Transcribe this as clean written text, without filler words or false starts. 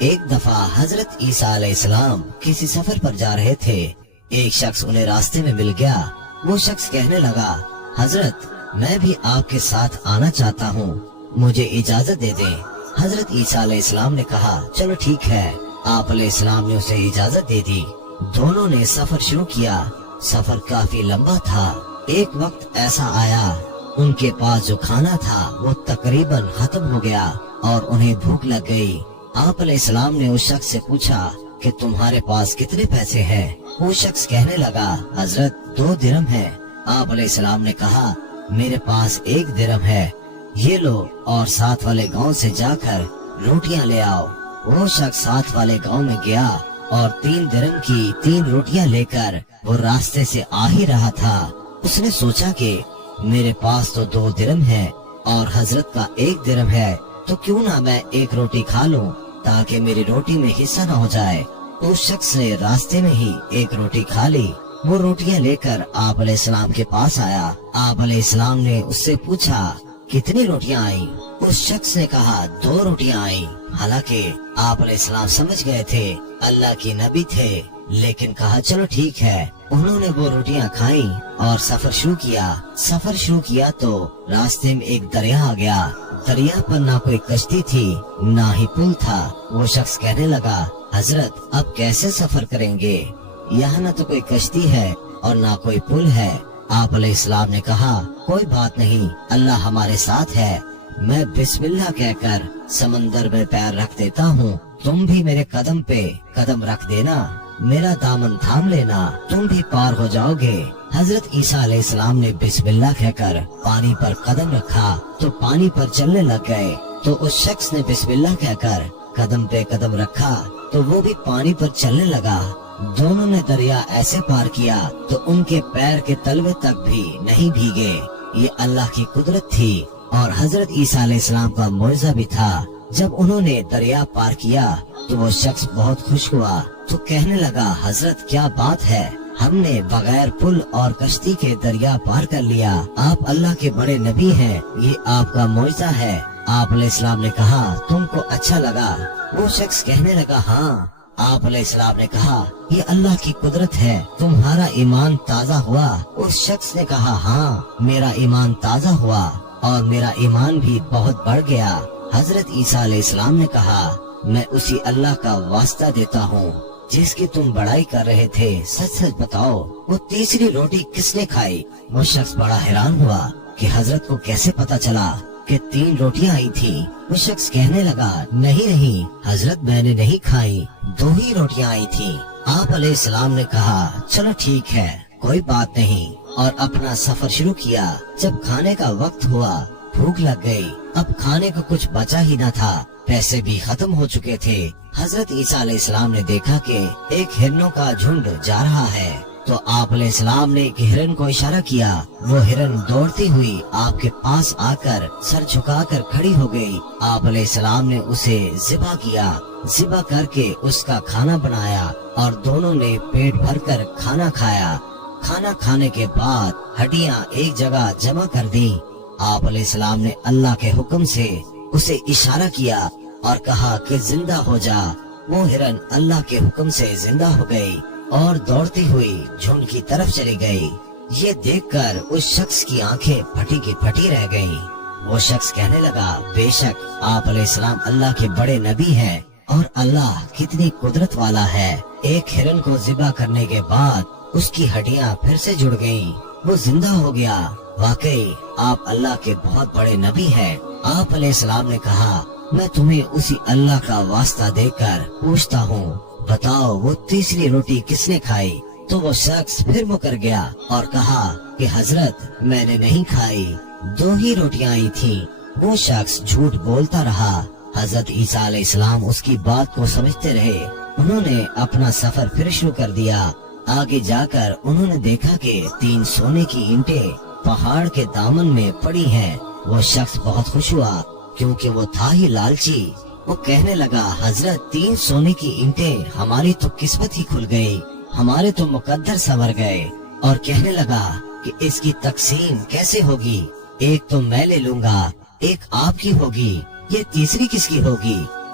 ایک دفعہ حضرت عیسیٰ علیہ السلام کسی سفر پر جا رہے تھے۔ ایک شخص انہیں راستے میں مل گیا۔ وہ شخص کہنے لگا، حضرت میں بھی آپ کے ساتھ آنا چاہتا ہوں، مجھے اجازت دے دیں۔ حضرت عیسیٰ علیہ السلام نے کہا، چلو ٹھیک ہے۔ آپ علیہ السلام نے اسے اجازت دے دی۔ دونوں نے سفر شروع کیا۔ سفر کافی لمبا تھا۔ ایک وقت ایسا آیا، ان کے پاس جو کھانا تھا وہ تقریباً ختم ہو گیا اور انہیں بھوک لگ گئی۔ آپ علیہ السلام نے اس شخص سے پوچھا کہ تمہارے پاس کتنے پیسے ہیں؟ وہ شخص کہنے لگا، حضرت 2 درہم ہے۔ آپ علیہ السلام نے کہا، میرے پاس 1 درہم ہے، یہ لو اور ساتھ والے گاؤں سے جا کر روٹیاں لے آؤ۔ وہ شخص ساتھ والے گاؤں میں گیا اور 3 درہم کی 3 روٹیاں لے کر وہ راستے سے آ ہی رہا تھا۔ اس نے سوچا کہ میرے پاس تو 2 درہم ہے اور حضرت کا 1 درہم ہے، تو کیوں نہ میں 1 روٹی کھا لوں تاکہ میری روٹی میں حصہ نہ ہو جائے۔ اس شخص نے راستے میں ہی 1 روٹی کھا لی۔ وہ روٹیاں لے کر آپ علیہ السلام کے پاس آیا۔ آپ علیہ السلام نے اس سے پوچھا، کتنی روٹیاں آئیں؟ اس شخص نے کہا، 2 روٹیاں آئیں۔ حالانکہ آپ علیہ السلام سمجھ گئے تھے اللہ کی نبی تھے، لیکن کہا چلو ٹھیک ہے۔ انہوں نے وہ روٹیاں کھائیں اور سفر شروع کیا تو راستے میں ایک دریا آ گیا۔ دریا پر نہ کوئی کشتی تھی نہ ہی پل تھا۔ وہ شخص کہنے لگا، حضرت اب کیسے سفر کریں گے؟ یہاں نہ تو کوئی کشتی ہے اور نہ کوئی پل ہے۔ آپ علیہ السلام نے کہا، کوئی بات نہیں، اللہ ہمارے ساتھ ہے۔ میں بسم اللہ کہہ کر سمندر میں پیر رکھ دیتا ہوں، تم بھی میرے قدم پہ قدم رکھ دینا، میرا دامن تھام لینا، تم بھی پار ہو جاؤ گے۔ حضرت عیسیٰ علیہ السلام نے بسم اللہ کہہ کر پانی پر قدم رکھا تو پانی پر چلنے لگ گئے۔ تو اس شخص نے بسم اللہ کہہ کر قدم پہ قدم رکھا تو وہ بھی پانی پر چلنے لگا۔ دونوں نے دریا ایسے پار کیا تو ان کے پیر کے تلوے تک بھی نہیں بھیگے۔ یہ اللہ کی قدرت تھی اور حضرت عیسیٰ علیہ السلام کا معجزہ بھی تھا۔ جب انہوں نے دریا پار کیا تو وہ شخص بہت خوش ہوا تو کہنے لگا، حضرت کیا بات ہے، ہم نے بغیر پل اور کشتی کے دریا پار کر لیا۔ آپ اللہ کے بڑے نبی ہیں، یہ آپ کا معجزہ ہے۔ آپ علیہ السلام نے کہا، تم کو اچھا لگا؟ وہ شخص کہنے لگا، ہاں۔ آپ علیہ السلام نے کہا، یہ اللہ کی قدرت ہے، تمہارا ایمان تازہ ہوا؟ اس شخص نے کہا، ہاں میرا ایمان تازہ ہوا اور میرا ایمان بھی بہت بڑھ گیا۔ حضرت عیسیٰ علیہ السلام نے کہا، میں اسی اللہ کا واسطہ دیتا ہوں جس کی تم بڑائی کر رہے تھے، سچ سچ بتاؤ وہ تیسری روٹی کس نے کھائی؟ وہ شخص بڑا حیران ہوا کہ حضرت کو کیسے پتا چلا کہ 3 روٹیاں آئی تھی۔ وہ شخص کہنے لگا، نہیں حضرت میں نے نہیں کھائی، 2 ہی روٹیاں آئی تھی۔ آپ علیہ السلام نے کہا، چلو ٹھیک ہے، کوئی بات نہیں، اور اپنا سفر شروع کیا۔ جب کھانے کا وقت ہوا، بھوک لگ گئی، اب کھانے کو کچھ بچا ہی نہ تھا، پیسے بھی ختم ہو چکے تھے۔ حضرت عیسیٰ علیہ السلام نے دیکھا کہ ایک ہرنوں کا جھنڈ جا رہا ہے، تو آپ علیہ السلام نے ایک ہرن کو اشارہ کیا۔ وہ ہرن دوڑتی ہوئی آپ کے پاس آ کر سر جھکا کر کھڑی ہو گئی۔ آپ علیہ السلام نے اسے ذبح کیا، ذبح کر کے اس کا کھانا بنایا اور دونوں نے پیٹ بھر کر کھانا کھایا۔ کھانا کھانے کے بعد ہڈیاں ایک جگہ جمع کر دی۔ آپ علیہ السلام نے اللہ کے حکم سے اسے اشارہ کیا اور کہا کہ زندہ ہو جا۔ وہ ہرن اللہ کے حکم سے زندہ ہو گئی اور دوڑتی ہوئی جھنڈ کی طرف چلی گئی۔ یہ دیکھ کر اس شخص کی آنکھیں پھٹی کی پھٹی رہ گئیں۔ وہ شخص کہنے لگا، بے شک آپ علیہ السلام اللہ کے بڑے نبی ہیں اور اللہ کتنی قدرت والا ہے۔ ایک ہرن کو ذبح کرنے کے بعد اس کی ہڈیاں پھر سے جڑ گئیں، وہ زندہ ہو گیا۔ واقعی آپ اللہ کے بہت بڑے نبی ہیں۔ آپ علیہ السلام نے کہا، میں تمہیں اسی اللہ کا واسطہ دے کر پوچھتا ہوں، بتاؤ وہ تیسری روٹی کس نے کھائی؟ تو وہ شخص پھر مکر گیا اور کہا کہ حضرت میں نے نہیں کھائی، 2 ہی روٹیاں آئی تھی۔ وہ شخص جھوٹ بولتا رہا۔ حضرت عیسیٰ علیہ السلام اس کی بات کو سمجھتے رہے۔ انہوں نے اپنا سفر پھر شروع کر دیا۔ آگے جا کر انہوں نے دیکھا کہ 3 سونے کی اینٹیں پہاڑ کے دامن میں پڑی ہیں۔ وہ شخص بہت خوش ہوا کیونکہ وہ تھا ہی لالچی۔ وہ کہنے لگا، حضرت 3 سونے کی اینٹیں، ہماری تو قسمت ہی کھل گئی، ہمارے تو مقدر سنور گئے۔ اور کہنے لگا کہ اس کی تقسیم کیسے ہوگی؟ ایک تو میں لے لوں گا، ایک آپ کی ہوگی، یہ تیسری کس کی ہوگی؟